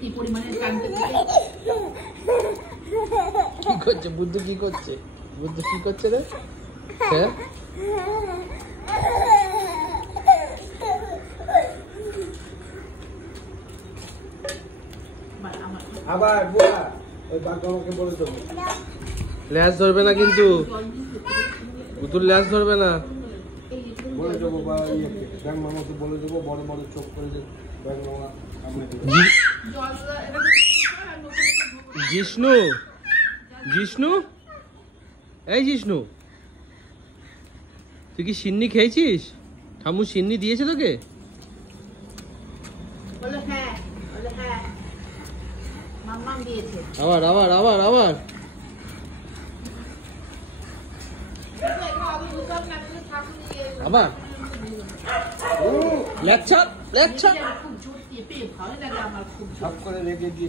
কি পরিমাণে টানতে কি করছে বুদ্ধু, কি করছে বুদ্ধু, কি করছে রে? হ্যাঁ আবার বুয়া ওই বাগমামাকে বলে দেবো ল্যাস ধরবে না কিন্তু, বুদ্ধুর ল্যাস ধরবে না। বলে দেবো বা বাগমামাকে বলে দেবো বড় বড় চোখ করে দেবো বাগমামা। জিষ্ণু, জিষ্ণু, এই জিষ্ণু, তুই কি সিন্নি খেয়েছিস? ঠাম্মু সিন্নি দিয়েছে তোকে? আবার আবার আবার আবার আবার লেকচার লেকচার খুব জোর দিয়ে পেয়ে ভালো লাগে আমার খুব সব করে রেখে দিয়ে